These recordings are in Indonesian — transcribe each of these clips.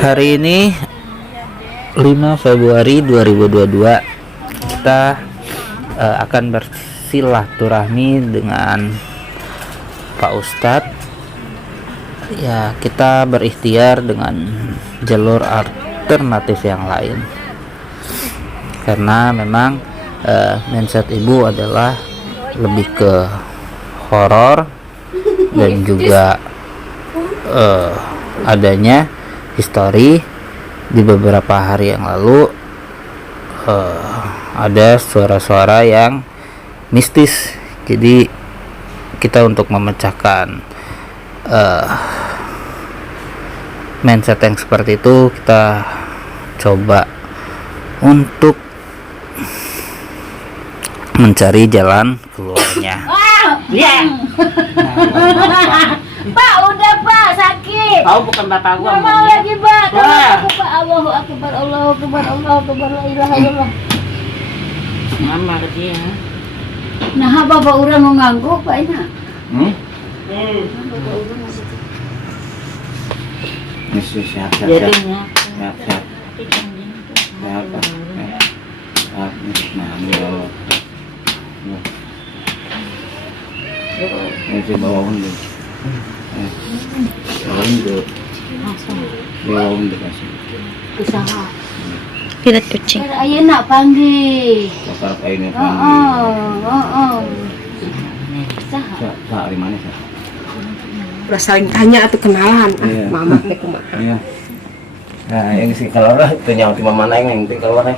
Hari ini 5 Februari 2022 kita akan bersilaturahmi dengan Pak Ustadz. Ya, kita berikhtiar dengan jalur alternatif yang lain karena memang mindset ibu adalah lebih ke horor dan juga adanya histori di beberapa hari yang lalu. Ada suara-suara yang mistis, jadi kita untuk memecahkan mindset yang seperti itu, kita coba untuk mencari jalan keluarnya. Pak, udah Pak, sakit. Kau bukan bapak gua. Nggak mau lagi Pak. Tolong aku Pak. Allahu Akbar, Allahu Akbar, Allahu Akbar, la ilaha illallah. Mama ke dia. Nah, bapak urang mau nganggu Pak ini. Siap. Jadinya. Siap. Ini bawa undur. Bawa undur kasih. Usaha. Pilat kucing. Ayo nak panggil. Pasar kainnya panggil. Usaha. Sehari mana sih? Udah saling tanya atau kenalan. Iya. Mama deh kumaha. Iya. Nah, yang si keluar lah, itu nyawa di mana yang penting keluar ya.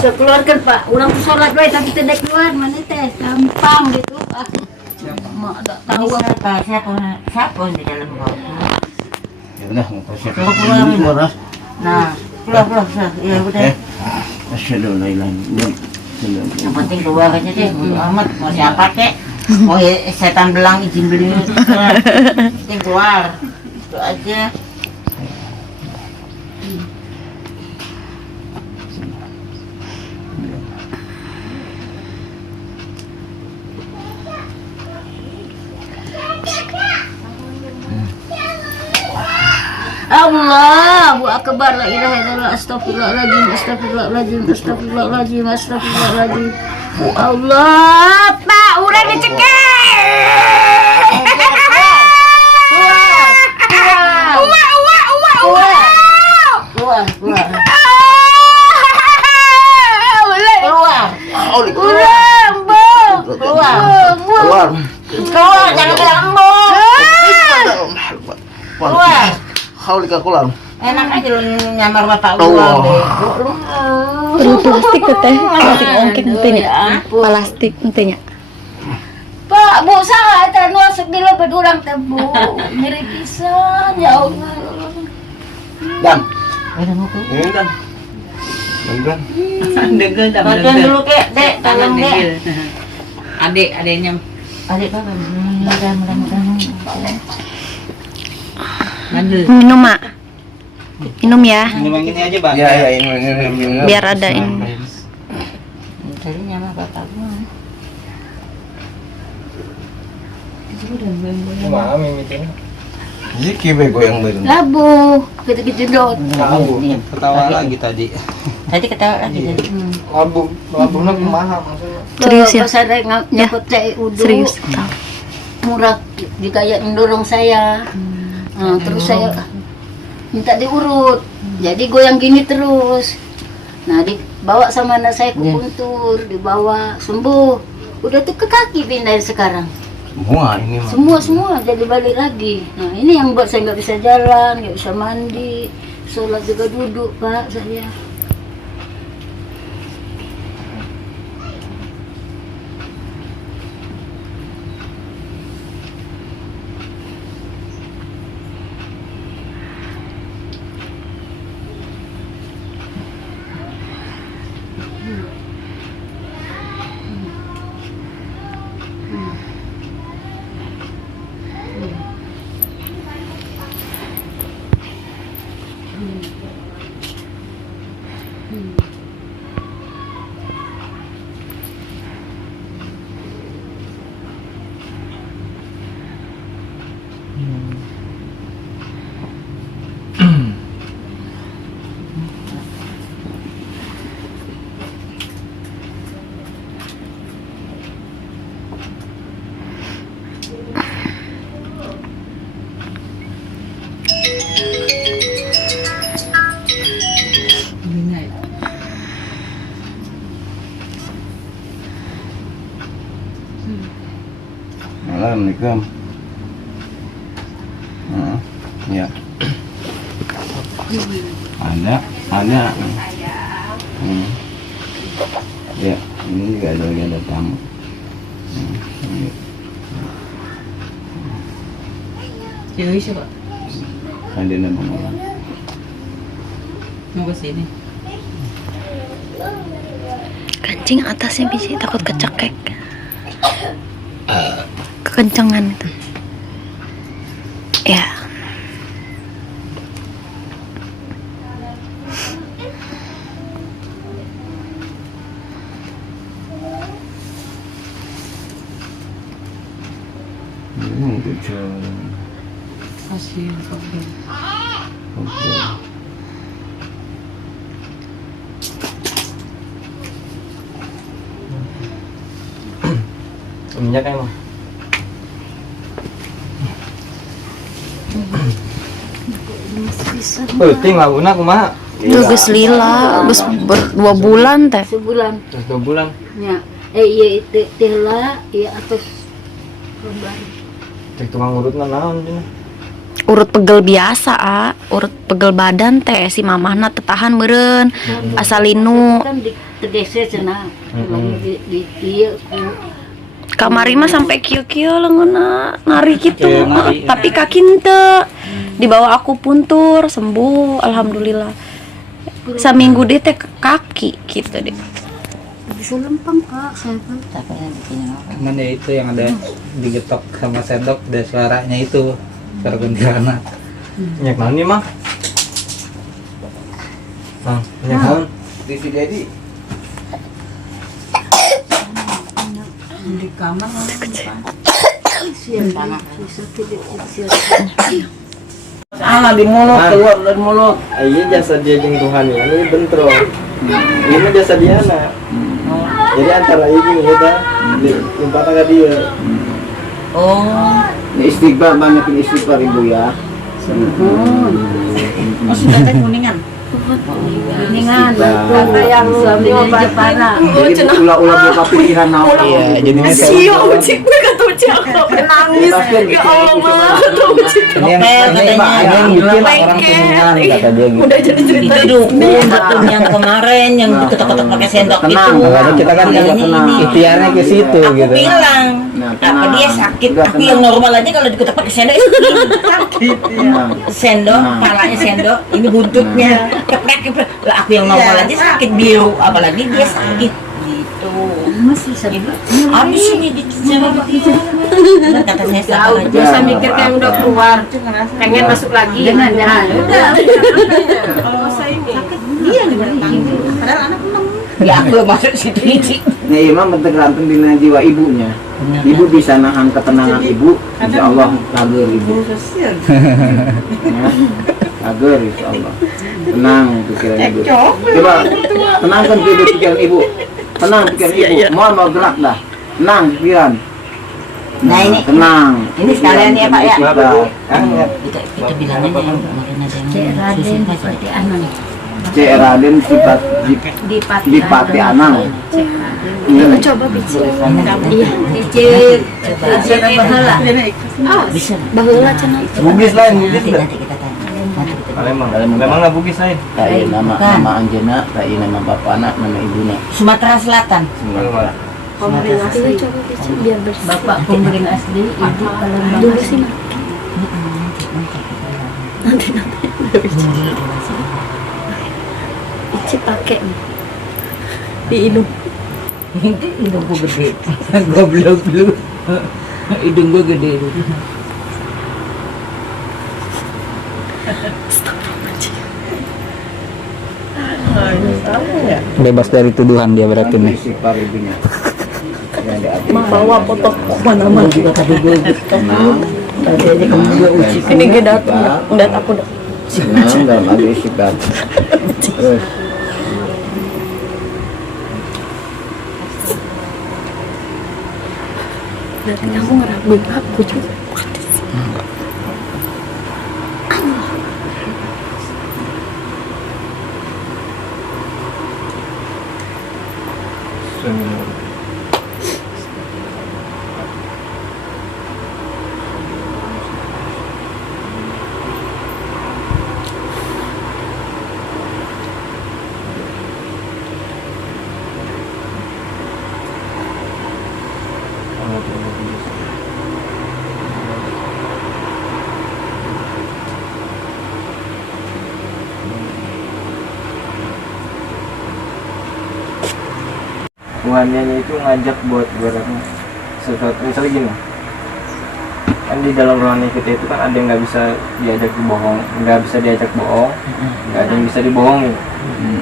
So keluarkan Pak, orang tuh sholat baik tapi tidak keluar mana teh, gampang gitu Pak. Mak tak tahu Siapa di dalam bawah? Ya udah, mau siapa? Keluar. Nah, keluar. Ya udah. Asyhadu an la ilaha illallah. Yang penting keluar aja deh. Bodo amat mau siapa kek? Mau setan belang izin beli. Penting keluar. Itu aja. Allahu Akbar, la ilaha illallah, astagfirullahaladzim, astagfirullahaladzim, astagfirullahaladzim, astagfirullahaladzim. Allah, Pak, udah dicekek. Keluar, jangan bilang keluar. Kau di kakulang. Enak aja lu nyamar bapak lu. Perlu plastik teh, plastik ongkit nantinya. Plastik nantinya. Pak, Bu, saha eta nu sok dilebet urang teh, Bu. Mirip pisan, ya Allah. Dan. Ada mau ke? Ini dan. Dan. Degel dah. Bantuan dulu kek, Dek, tolong Dek. Adiknya. Adik Bapak, mudah-mudahan. Lanjut. Minum, Mak. Minum ya, Minum yang ini aja, Pak. Ya, ini. biar ada ini. Tadi nyamar bapak gua. Kumaha mimitin? Ini kibe goyang baru. Labu, gitu-gitu dot. Ketawa lagi tadi. Tadi ketawa lagi tadi. Labuna kumaha maksudnya? Serius ya? Pas ada nyangkut cai udu. Serius. Murah dikaya mendorong saya. Nah, terus saya minta diurut. Jadi goyang gini terus. Nah, dibawa sama anak saya ke Guntur, dibawa sembuh. Udah tuh ke kaki pindah sekarang. Semua ini mah. Semua jadi balik lagi. Nah, ini yang buat saya nggak bisa jalan, nggak bisa mandi, sholat juga duduk Pak saya. Assalamualaikum. Ya. Ada. Ya, ini juga ada tamu. Cewek siapa? Ada nama orang. Mau ke sini. Kancing atasnya biji takut kecekek. Kekencengan itu. Ya. Kecil. Kasih kopi. Minyak emang. Penting lah guna kumaha. Geus lila, geus 2 bulan teh. Sebulan. Terus 2 bulan. Ya. Iya teh lah, iya atas lembar. Cek tukang urutna naon cenah. Urut pegel biasa, urut pegel badan teh si mamahna tetahan meureun. Asal linu. Kan di tedese cenah. Di ieu ku Kamari mah sampai kieu-kieu leungeunna nari gitu. Kieu nari. Tapi kaki henteu. Dibawa aku puntur, sembuh alhamdulillah. Saminggu deh teh ke kaki gitu deh. bisa lempeng Kak, saya kan. Tapi yang bikin apa? Cuman ya itu yang ada digetok sama sendok dan suaranya itu suara kuntilanak. Minyak naon nih mah? Mang, minyak naon? Di si Dedi. Di kamar Sian bisa tidak sian. Salah di mulut, keluar dari mulut. Iya jasa dia jeung Tuhan ya, ini bentrok. Ini mah jasa dia na. Jadi antara ini ya limpatan ke dia. Oh, Istighfar, banyakin istighfar ibu ya. oh sudah teh kuningan. Kuningan, kata yang suami Jepana. Jadi ulah-ulah buka pikiran naon. Iya, jadinya saya Nangis. Ya Allah, mah. ini yang bikin orang kuningan kata dia gitu. Udah jadi cerita dukun yang kemarin yang diketok-ketok pakai sendok Tenang, itu. Makanya kita kan Yang ini. ikhtiarnya ke situ Aku gitu. bilang, Nah, apa tenang. dia sakit? Udah, Aku tenang. yang normal aja kalau diketok pakai sendok itu sakit. Tenang. Sendok, Nah. palanya sendok, ini buntutnya keprek. Lah aku yang normal aja sakit biru, apalagi dia sakit gitu. Masih sakit. Habis ini dicerah gitu. Kata saya sabar aja. Biasa mikir kayak udah keluar, pengen masuk lagi. Jangan. Ya aku masuk situ. Nih imam bertergantung di jiwa ibunya. Ibu bisa nahan ketenangan ibu, insya Allah kager ibu. Ya, kager insya Allah. Tenang pikiran ibu. Coba tenangkan pikiran ibu. Tenang pikiran ibu. Mau gerak dah. Tenang pikiran. Nah, ini- tenang. ini sekalian ya, Pak, ya. Istighfar. Kita bilangnya yang kemarin ada yang Raden seperti anak. Cek Raden sifat di Pati Anang. Coba bicara. Iya, dicek. Saya bahala. bisa. Baheula cenah. Bugis lain, bugis Nanti enggak? kita tanya. Memang lah bugis lain. Tak iya nama Anjena, tak iya nama bapakna, nama ibunya. Sumatera Selatan. Semua. Pemberi asli coba bicara biar bersih. Bapak pemberi asli, ibu Palembang. Dulu sih mah. Nanti udah bicara. Ici pakai di hidung. Ini hidung gue gede. Goblok lu. Hidung gue gede. Bebas dari tuduhan dia berarti nih. Istighfar ibunya. Ya, ada hati. Bawa foto kemana-mana. Juga tadi gue Tenang. tadi aja kamu juga uji. Ini gue datang, udah aku udah. Tenang dalam hati istighfar. Terus. Dari kamu ngeraguin aku juga. Tuhannya itu ngajak buat ibaratnya sesuatu, misalnya gini, kan di dalam rohani kita itu kan ada yang nggak bisa diajak bohong, nggak bisa diajak bohong, nggak ada yang bisa dibohongin.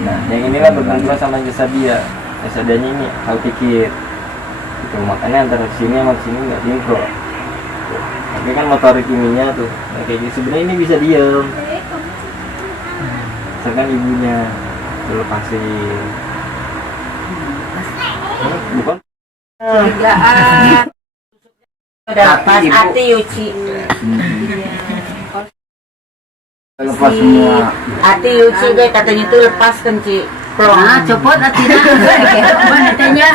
Nah, yang inilah bertentangan sama jasadnya ini hal pikir. Gitu. Makanya antara sini sama sini nggak sinkron. Tapi kan motorik ininya tuh, nah, kayak gitu. Sebenarnya ini bisa diam. Misalkan ibunya dilepasin. Bukan. Lepas hati Yuci. Lepas semua. Hati Yuci deh katanya tuh lepaskan Ci. Nah, copot hatinya. Mana hatinya?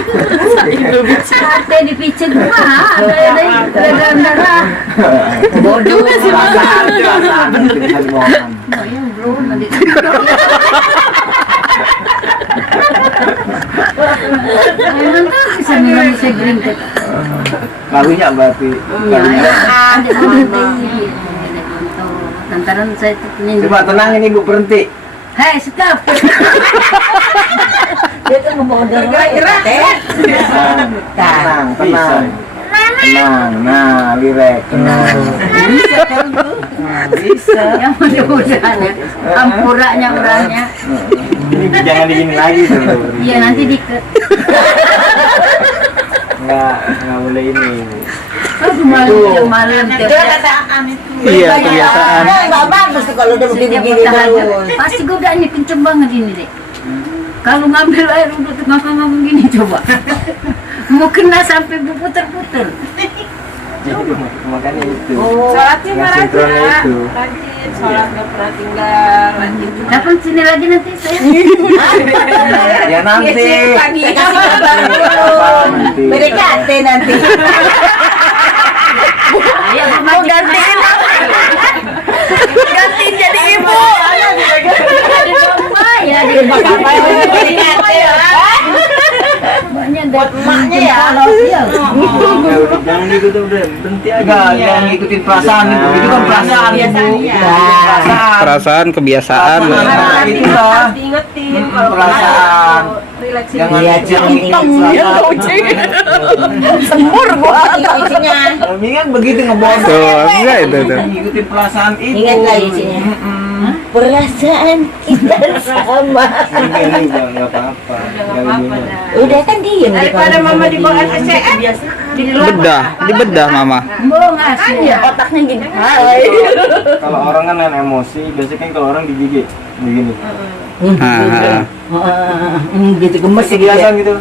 Hati dipicit mah. Ada darah. Bodoh sih. Perasaan itu bisa dibohongkan. Yang belum nanti. Memang bisa minum saya gerintet. Lalunya berarti. Lalunya. Lantaran saya punya. Coba tenangin ibu, berhenti. Hei, stop. Dia tuh membawa gerak-gerak teh. Tenang, tenang. Tenang, nah, lirek, tenang. Bisa kan tuh? Bisa. Yang mudah-mudahan ya. Ampuranya orangnya. Ini jangan digini lagi tuh. Iya, nanti diket. Nggak boleh ini. Aduh, malam Dia kata Amit tuh. Iya, kebiasaan. Nggak bagus tuh kalau udah begini-gini terus. Pasti godaannya kenceng banget ini deh. Kalau ngambil air udah tengah-tengah begini coba. Mau kena sampai berputar-putar. Makanya itu. Sholatnya Nggak rajin, sinkronnya itu. rajin, sholat nggak pernah tinggal, rajin. Kapan sini lagi nanti saya? Ya nanti. Saya kasih kabar dulu. Nanti. PDKT nanti. Ayo mau gantiin Gantiin jadi ibu. Jadi domba ya di Apa yang PDKT ya? banyak Buat emaknya ya. Iya. Jangan gitu tuh, udah berhenti aja. Jangan ngikutin perasaan itu. Itu kan perasaan. Kebiasaan, Ibu. iya. Itu perasaan. Perasaan, kebiasaan. Nah, itulah. Harus diingetin kalau Perasaan. relaxing. Jangan Iya, jangan Cing. perasaan. Sembur gua isinya. Kalau Mingan begitu ngebodoh. Tuh, enggak itu tuh. Ngikutin perasaan itu. Ingat lah isinya. Perasaan kita sama. Ini udah nggak apa-apa. Nggak apa-apa gini. dah. Udah kan diem dia Daripada kalau mama sudah di bawah diem. SCM, di luar Dibedah mama. Mau ngasih ya. Otaknya gini. Kalau orang kan yang emosi, biasanya kan kalau orang digigit begini. Nah, Gitu gemes sih dia. Kebiasaan gitu.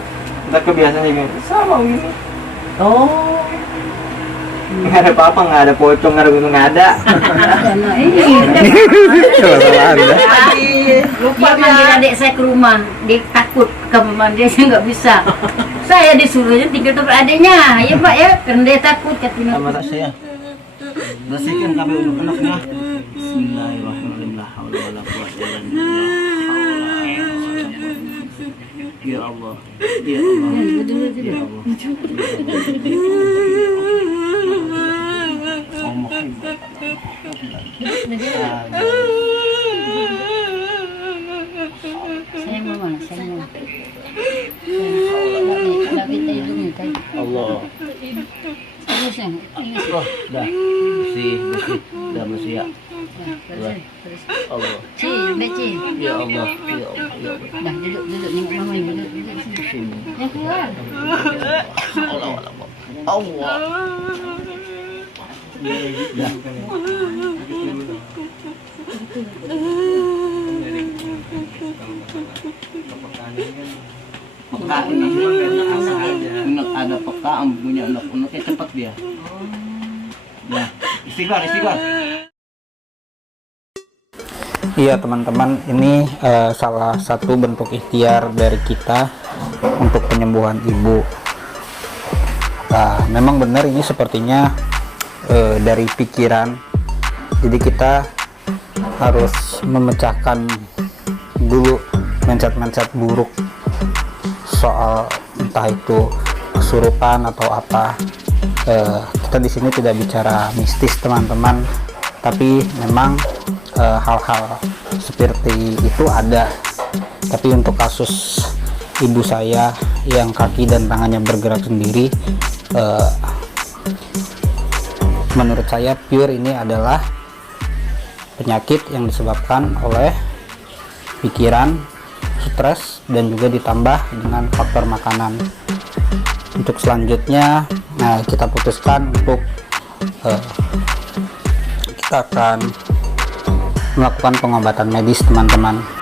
Entah kebiasaan gini. Sama begini. Oh. Nggak ada apa-apa, nggak ada pocong, nggak ada gunung, nggak ada. Nah, ini salah Anda. lupa manggil adik saya ke rumah. Dia takut ke mama dia, saya nggak bisa. Saya disuruhnya tinggal tempat adiknya. Ya Pak ya, karena dia takut katanya. Sama tak saya. Bersihkan kami unek-uneknya. Bismillahirrahmanirrahim. La haula wala quwwata illa billah. Ya Allah. Ya Allah. Ya Allah. Saya mau mana? Saya mau. Lagi tadi dulu tadi. Allah. Terus yang ini Wah, dah. Bersih, bersih. Dah bersih ya. terus. Allah. Ci, beci. Ya Allah. Ya Allah. Ya Allah. Dah duduk nengok mama ini duduk sini. Sini. Yang keluar. Allah. Allah. Dah. Peka ini unek ada peka, punya unek-uneknya cepat dia. Nah, istighfar. Iya teman-teman, ini salah satu bentuk ikhtiar dari kita untuk penyembuhan ibu. Nah, memang benar ini sepertinya dari pikiran. Jadi kita harus memecahkan dulu mindset-mindset buruk soal entah itu kesurupan atau apa. Kita di sini tidak bicara mistis teman-teman, tapi memang hal-hal seperti itu ada. Tapi untuk kasus ibu saya yang kaki dan tangannya bergerak sendiri, menurut saya pure ini adalah penyakit yang disebabkan oleh pikiran, stres, dan juga ditambah dengan faktor makanan. Untuk selanjutnya, nah, kita putuskan untuk kita akan melakukan pengobatan medis, teman-teman.